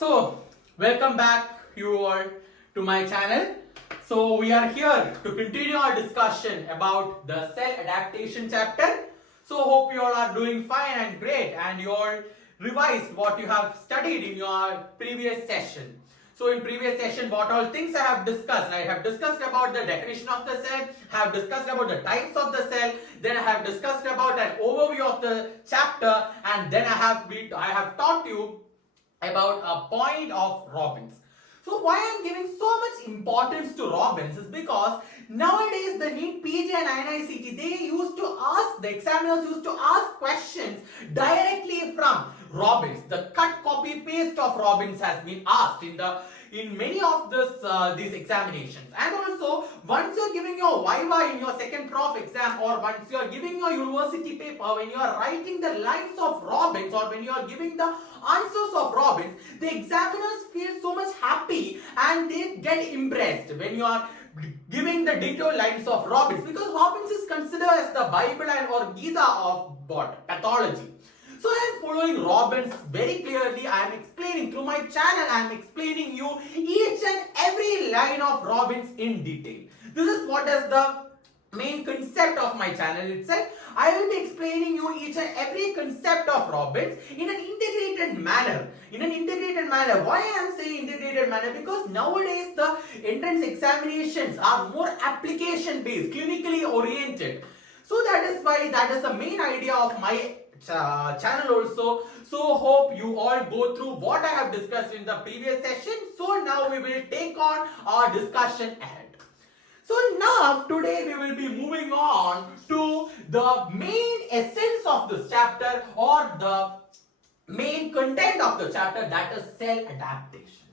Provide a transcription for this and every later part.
So, welcome back you all to my channel. So, we are here to continue our discussion about the cell adaptation chapter. So, hope you all are doing fine and great and you all revised what you have studied in your previous session. So, in previous session, what all things I have discussed? I have discussed about the definition of the cell, have discussed about the types of the cell, then I have discussed about an overview of the chapter, and then I have taught you about a point of Robbins. So why I am giving so much importance to Robbins is because nowadays the NEET PG and INICT, the examiners used to ask questions directly from Robbins. The cut copy paste of Robbins has been asked in many of these examinations. And also, once you are giving your Viva in your second prof exam, or once you are giving your university paper, when you are writing the lines of Robbins, or when you are giving the answers of Robbins, the examiners feel so much happy and they get impressed when you are giving the detailed lines of Robbins, because Robbins is considered as the Bible and or Gita of pathology. So I am following Robbins very clearly. I am explaining through my channel. I am explaining you each and every line of Robbins in detail. This is what is the main concept of my channel itself. I will be explaining you each and every concept of Robbins in an integrated manner. Why I am saying integrated manner? Because nowadays the entrance examinations are more application based, clinically oriented. So that is why that is the main idea of my channel also. So hope you all go through what I have discussed in the previous session. So now we will take on our discussion ahead. So now today we will be moving on to the main essence of this chapter, or the main content of the chapter, that is cell adaptation.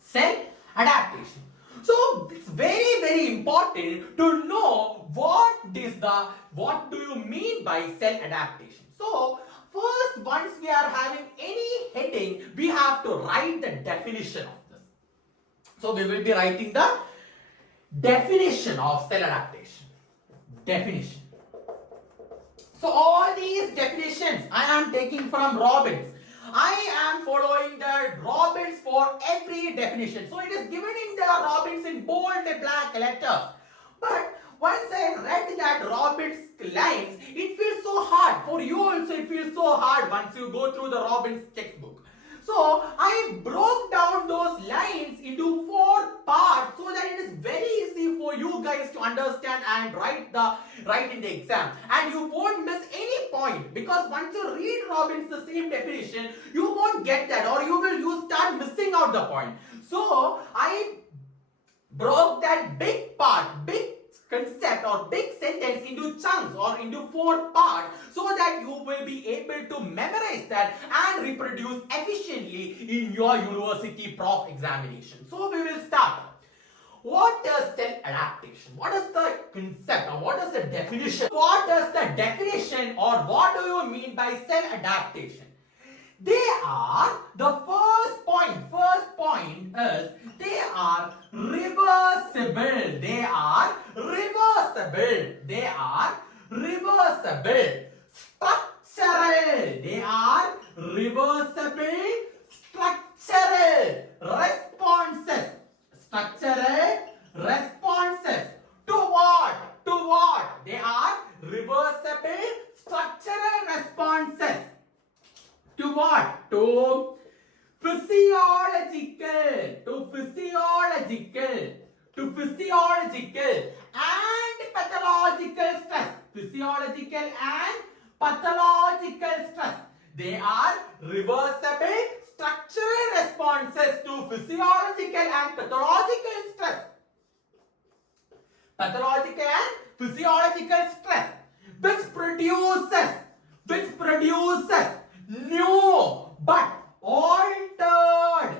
Cell adaptation. So it's very important to know what do you mean by cell adaptation. So first, once we are having any heading, we have to write the definition of this. So we will be writing the definition of cell adaptation. Definition. So all these definitions I am taking from Robbins. I am following the Robbins for every definition. So it is given in the Robbins in bold black letters. But once I read that Robbins lines, it feels so hard. For you also it feels so hard once you go through the Robbins textbook. So I broke down those lines into 4 parts so that it is very easy for you guys to understand and write in the exam. And you won't miss any point, because once you read Robbins the same definition, you won't get that, or you start missing out the point. So I broke that big part, big concept or big sentence into chunks or into 4 parts, so that you will be able to memorize that and reproduce efficiently in your university prof examination. So we will start. What is cell adaptation? What is the concept, or what is the definition? What is the definition, or what do you mean by cell adaptation? They are, the first point is they are reversible. They are reversible. They are reversible. Structural. They are reversible. Structural responses. Structural responses. To what? To what? They are reversible structural responses. To what? To physiological and pathological stress. Physiological and pathological stress. They are reversible structural responses to physiological and pathological stress. Pathological and physiological stress, which produces new but altered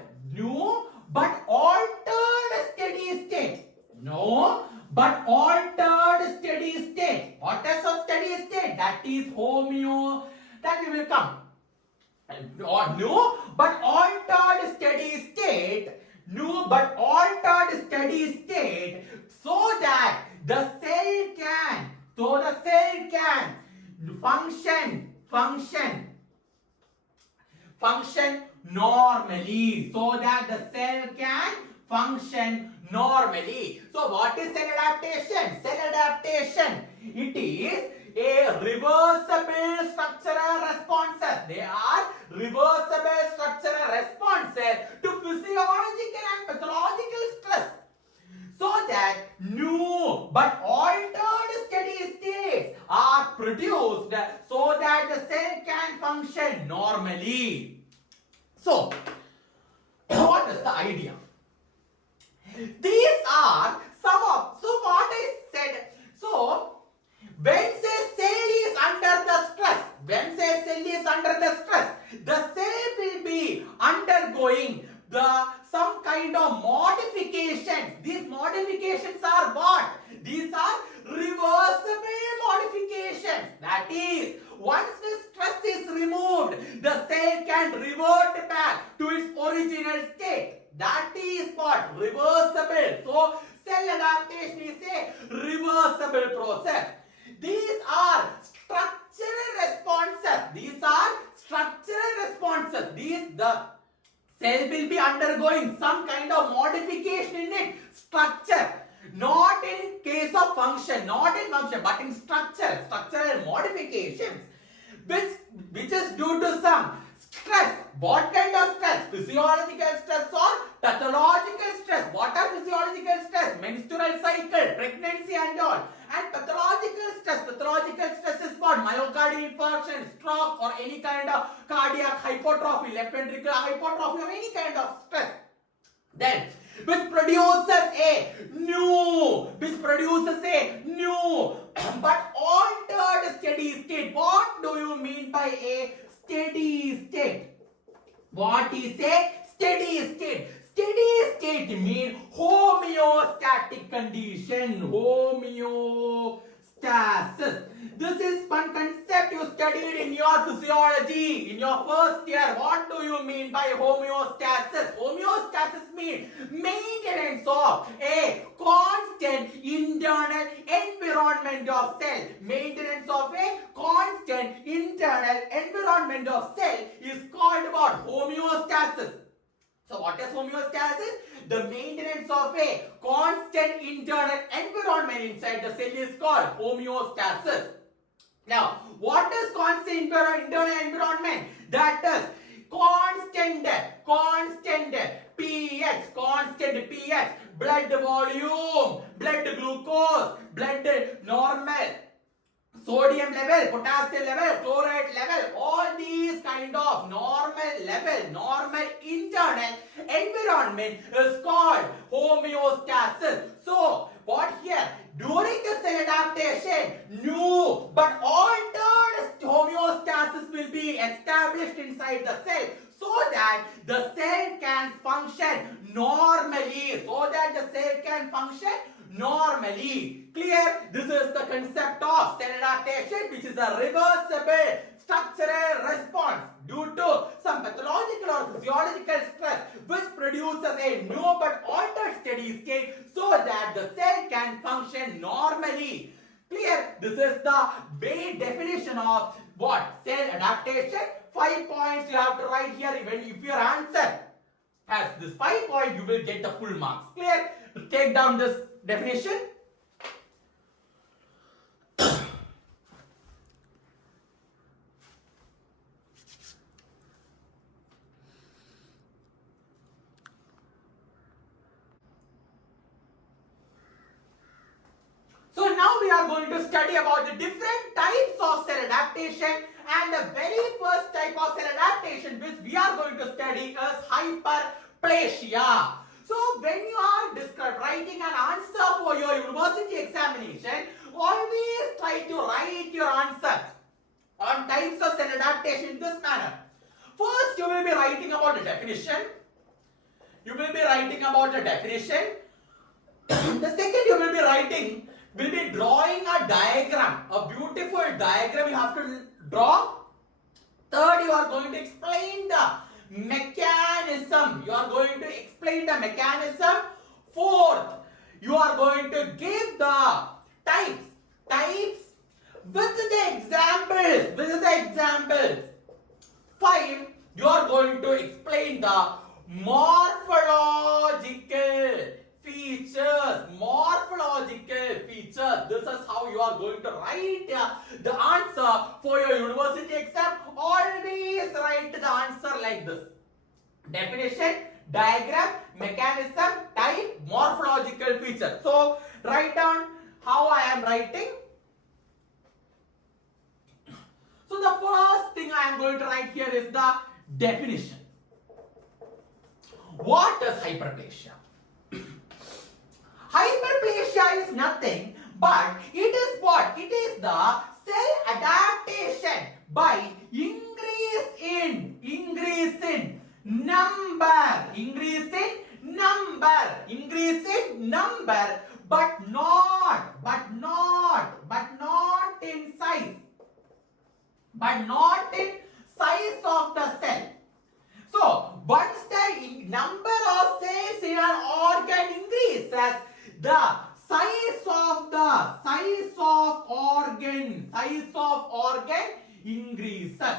steady state. No, but altered steady state. What is a steady state? That is homeo. That we will come. Or no, but altered steady state. No, but altered steady state, so that the cell can function function normally, so that the cell can function normally. So what is cell adaptation? Cell adaptation, it is a reversible structural responses. They are reversible structural responses to physiological and pathological stress, so that new but altered steady states are produced so that the cell can function normally. So, what is the idea? These are some of, so what I said, so when say cell is under the stress, the cell will be undergoing some kind of modifications. These modifications are what? These are reversible modifications. That is, once the stress is removed, the cell can revert back to its original state. That is what? Reversible. So, cell adaptation is a reversible process. These are structural responses. The cell will be undergoing some kind of modification in its structure. Not in case of function, but in structural modifications, which is due to some stress. What kind of stress? Physiological stress or pathological stress? What are physiological stress? Menstrual cycle, pregnancy and all. And pathological stress is what? Myocardial infarction, stroke, or any kind of cardiac hypertrophy, left ventricular hypertrophy, or any kind of stress. Then, which produces a new but altered steady state. What do you mean by a steady state? What is a steady state? Steady state means homeostatic condition. Homeostasis. This is one concept you studied in your physiology in your first year. What do you mean by homeostasis? Homeostasis means maintenance of a constant internal environment of cell. Maintenance of a constant internal environment of cell is called what? Homeostasis. So what is homeostasis? The maintenance of a constant internal environment inside the cell is called homeostasis. Now, what is constant internal environment? That is constant pH, blood volume, blood glucose, blood normal, sodium level, potassium level, chloride level, all these kind of normal level, normal internal environment is called homeostasis. So, what here? During the cell adaptation, new but altered homeostasis will be established inside the cell, so that the cell can function normally. Clear? This is the concept of cell adaptation, which is a reversible structural response due to some pathological or physiological stress, which produces a new but altered steady state, so that the cell can function normally. Clear? This is the basic definition of what? Cell adaptation. 5 points you have to write here. If your answer has this 5 points, you will get the full marks. Clear? Take down this definition. So now we are going to study about the different types of cell adaptation, and the very first type of cell adaptation which we are going to study is hyperplasia. So when you are writing an answer for your university examination, always try to write your answer on types of cell adaptation in this manner. First, you will be writing about the definition. The second, you will be drawing a diagram, a beautiful diagram you have to draw. Third, you are going to explain the mechanism. Fourth, you are going to give the types with the examples. 5, you are going to explain the morphological features. Morphological features. This is how you are going to write the answer for your university exam. Always write the answer like this: definition, diagram, mechanism, type, morphological feature. So write down how I am writing. So the first thing I am going to write here is the definition. What is hyperplasia? Hyperplasia is nothing but it is what? It is the cell adaptation by increase in number, but not in size. But not in size of the cell. So once the number of cells in an organ increases, the size of organ increases.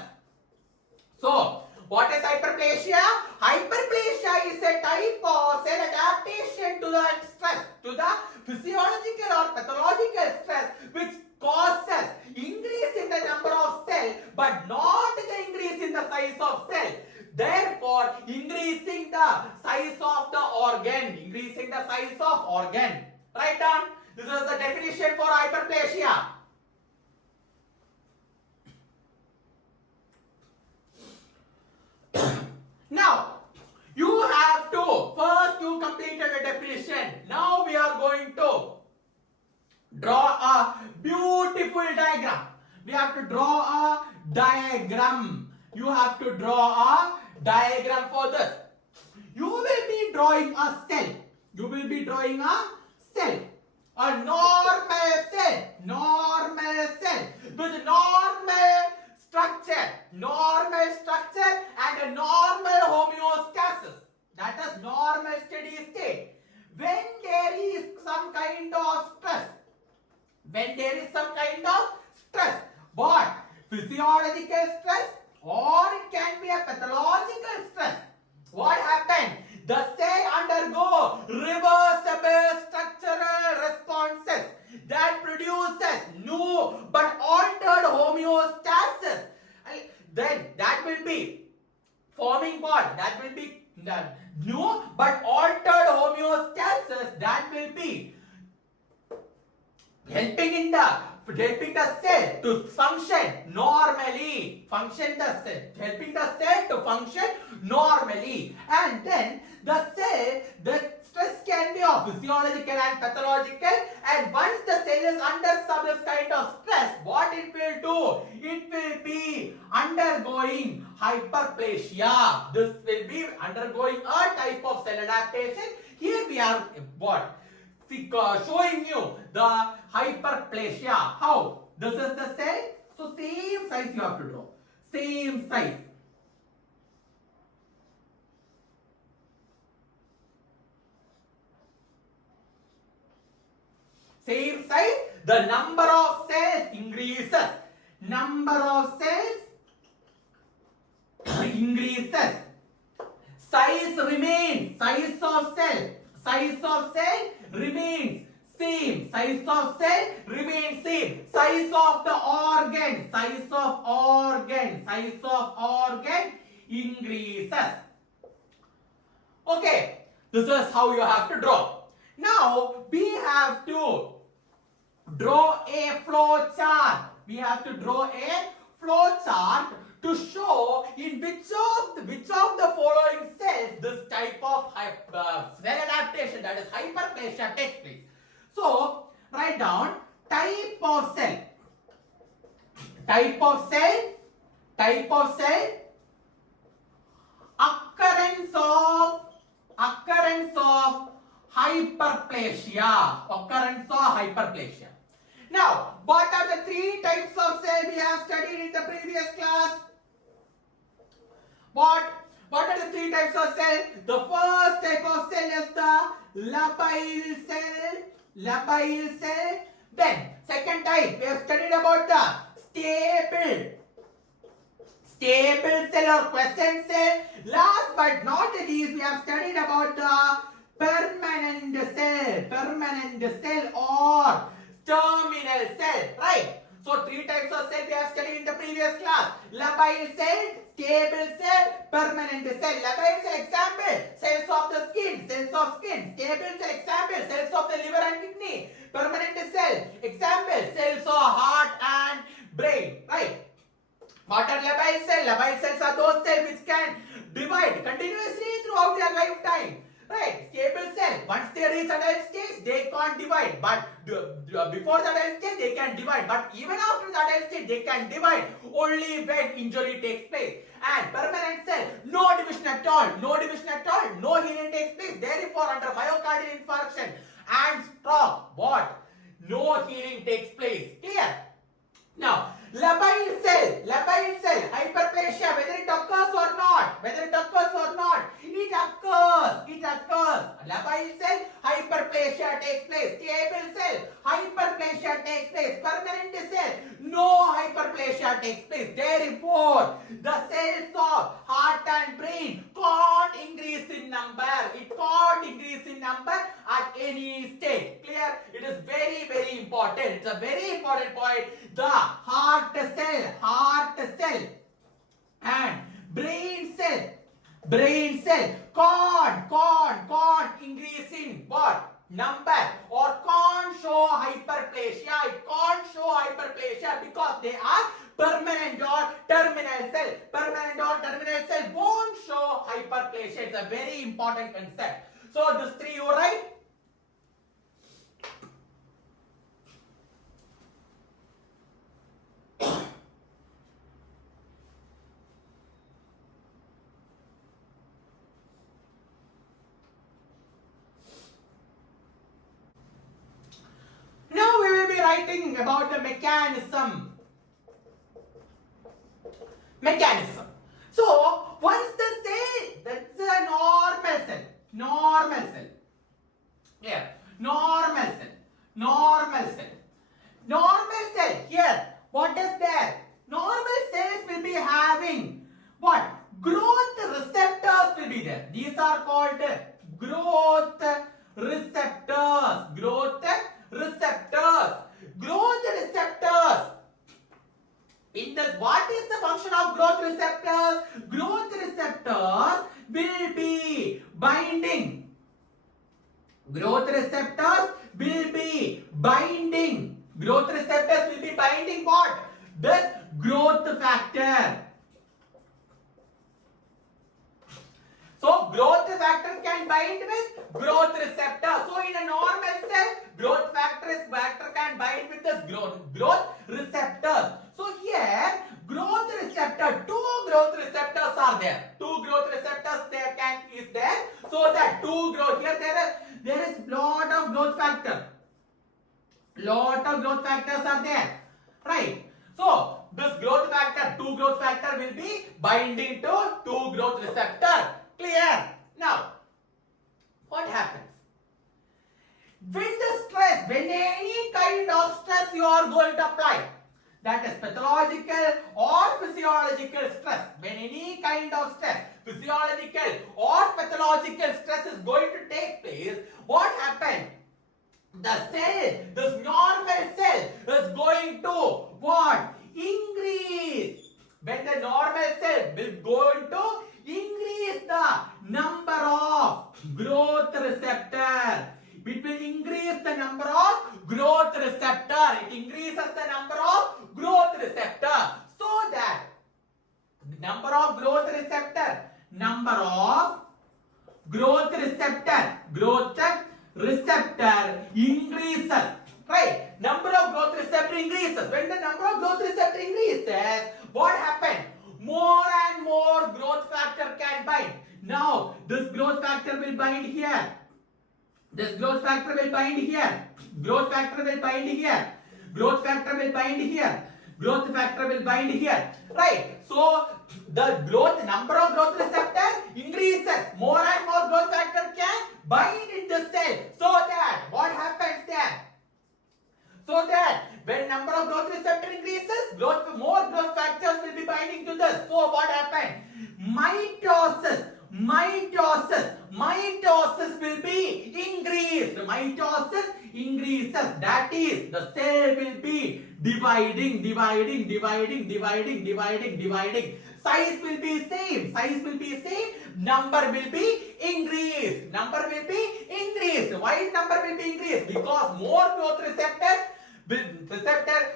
So what is hyperplasia? Hyperplasia is a type of cell adaptation to the stress, to the physiological or pathological stress, which causes increase in the number of cells but not the increase in the size of cell. Therefore, increasing the size of the organ. Write down. This is the definition for hyperplasia. Now, you have to, first you completed the definition. Now we are going to draw a beautiful diagram. We have to draw a diagram. You have to draw a diagram for this. You will be drawing a cell. A normal cell. With normal structure and a normal homeostasis. That is normal steady state. When there is some kind of stress, what? Physiological stress, or it can be a pathological stress. What happened? The cell undergo reversible structural responses that produces new but altered homeostasis. Then that will be forming what? That will be the new but altered homeostasis that will be helping the cell to function normally. Helping the cell to function normally. And then the stress can be of physiological and pathological. And once the cell is under some kind of stress, what it will do? It will be undergoing hyperplasia. This will be undergoing a type of cell adaptation. Here we are what? Showing you the hyperplasia. How? This is the cell. So same size you have to draw. Same size. The number of cells increases. Size remains. Size of cell remains same. Size of the organ increases. Okay, this is how you have to draw. Now we have to draw a flow chart. To show in which of the following cells this type of cell adaptation, that is hyperplasia, takes place. So write down type of cell, occurrence of hyperplasia. Now, what are the three types of cell we have studied in the previous class? What are the three types of cell? The first type of cell is the labile cell. Then second type we have studied about the stable cell or quiescent cell. Last but not the least, we have studied about the permanent cell or terminal cell, right? So three types of cell we have studied in the previous class: labile cell, stable cell, permanent cell. Labile cell example: cells of the skin, stable cell example: cells of the liver and kidney. Permanent cell example: cells of heart and brain, right? What are labile cells? Labile cells are those cells which can divide continuously throughout their lifetime. Right, stable cell. Once they reach adult stage, they can't divide. But before the adult stage, they can divide. But even after the adult stage, they can divide only when injury takes place. And permanent cell, no division at all, no healing takes place. Therefore, under myocardial infarction and stroke, what? No healing takes place. Clear? Now, labile cell, hyperplasia, whether it occurs or not, it occurs. Labile cell, hyperplasia takes place. Stable cell, hyperplasia takes place. Permanent cell, no hyperplasia takes place. Therefore, the cells of heart and brain can't increase in number. It can't increase in number at any stage. Clear? It is very, very important. It's a very important point. The heart cell and brain cell can't increase in what? Number, or can't show hyperplasia. It can't show hyperplasia because they are permanent or terminal cell. Permanent or terminal cell won't show hyperplasia. It's a very important concept. So this three you write. Now we will be writing about the mechanism. So once the cell, that's a normal cell. Yeah, normal cell. Here, what is there? Normal cells will be having what? Growth receptors will be there. These are called growth receptors. In this, what is the function of growth receptors? Growth receptors will be binding. Growth receptors will be binding what? This growth factor. So growth factor can bind with growth receptor. So in a normal cell, growth factor can bind with this growth receptors. So here, growth receptor, two growth receptors are there. Is there. So that two growth, here there is lot of growth factor. Are there. Right. So this growth factor, two growth factor will be binding to two growth receptor. Clear? Now, what happens? When any kind of stress you are going to apply, that is pathological or physiological stress, when any kind of stress, physiological or pathological stress is going to take place, what happens? The cell, this normal cell is going to what? Increase. When the normal cell will go to increase the number of growth receptor. It will increase the number of growth receptor. It increases the number of growth receptor. So that number of growth receptor increases. Right? Number of growth receptor increases. When the number of growth receptor increases, what happens? More and more growth factor can bind. Now, this growth factor will bind here. Growth factor will bind here. Right. So, the number of growth receptor increases. More and more growth factor can bind in the cell. So that, what happens there? So that when number of growth receptor increases, more growth factors will be binding to this. So So what happened? Mitosis will be increased. Mitosis increases. That is, the cell will be dividing. Size will be same. Number will be increased. Why number will be increased? Because more growth receptor,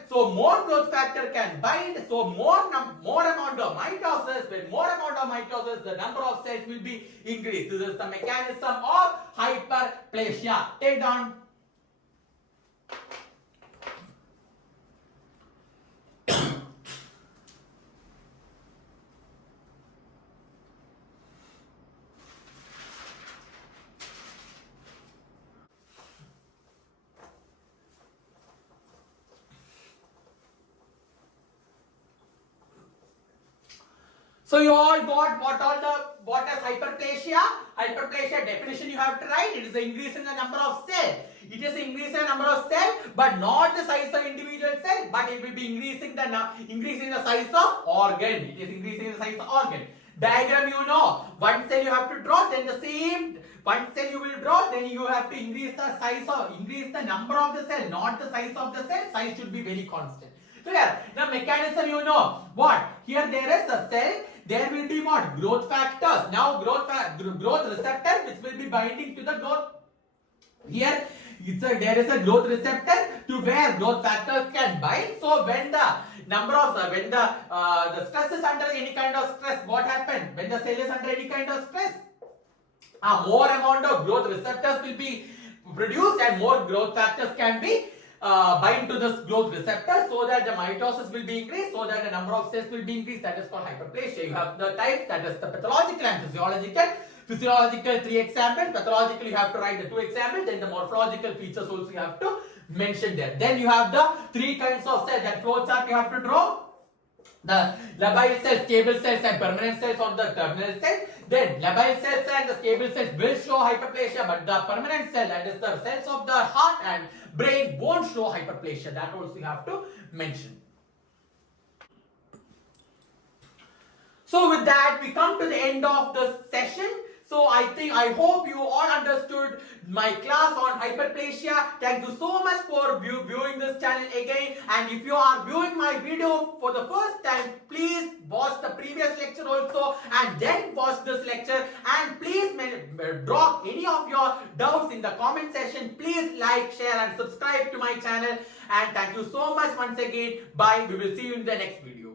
so more growth factor can bind, so more amount of mitosis. When more amount of mitosis, the number of cells will be increased. This is the mechanism of hyperplasia. Take down. So you all got what is hyperplasia? Hyperplasia definition you have to write. It is the increase in the number of cells. It is increase in the number of cells, but not the size of individual cell, but it will be increasing the size of organ. It is increasing the size of organ. Diagram you know. One cell you have to draw, then the same one cell you will draw, then you have to increase the number of the cell, not the size of the cell. Size should be very constant. Clear? Now mechanism you know. What? Here there is a cell. There will be what? Growth factors. Now growth receptor which will be binding to the growth. Here there is a growth receptor to where growth factors can bind. So when the the stress is under any kind of stress, what happens? When the cell is under any kind of stress, more amount of growth receptors will be produced and more growth factors can be bind to this growth receptor, so that the mitosis will be increased, so that the number of cells will be increased. That is called hyperplasia. You have the types, that is the pathological and physiological. Physiological 3 examples, pathological you have to write the 2 examples, then the morphological features also you have to mention there. Then you have the 3 kinds of cells. That flow chart you have to draw. The labile cells, stable cells and permanent cells on the terminal cells. Then labile cells and the stable cells will show hyperplasia, but the permanent cell, that is the cells of the heart and brain, won't show hyperplasia. That also you have to mention. So with that we come to the end of the session. So I hope you all understood my class on hyperplasia. Thank you so much for viewing this channel again. And if you are viewing my video for the first time, please watch the previous lecture also and then watch this lecture. And please drop any of your doubts in the comment section. Please like, share and subscribe to my channel. And thank you so much once again. Bye. We will see you in the next video.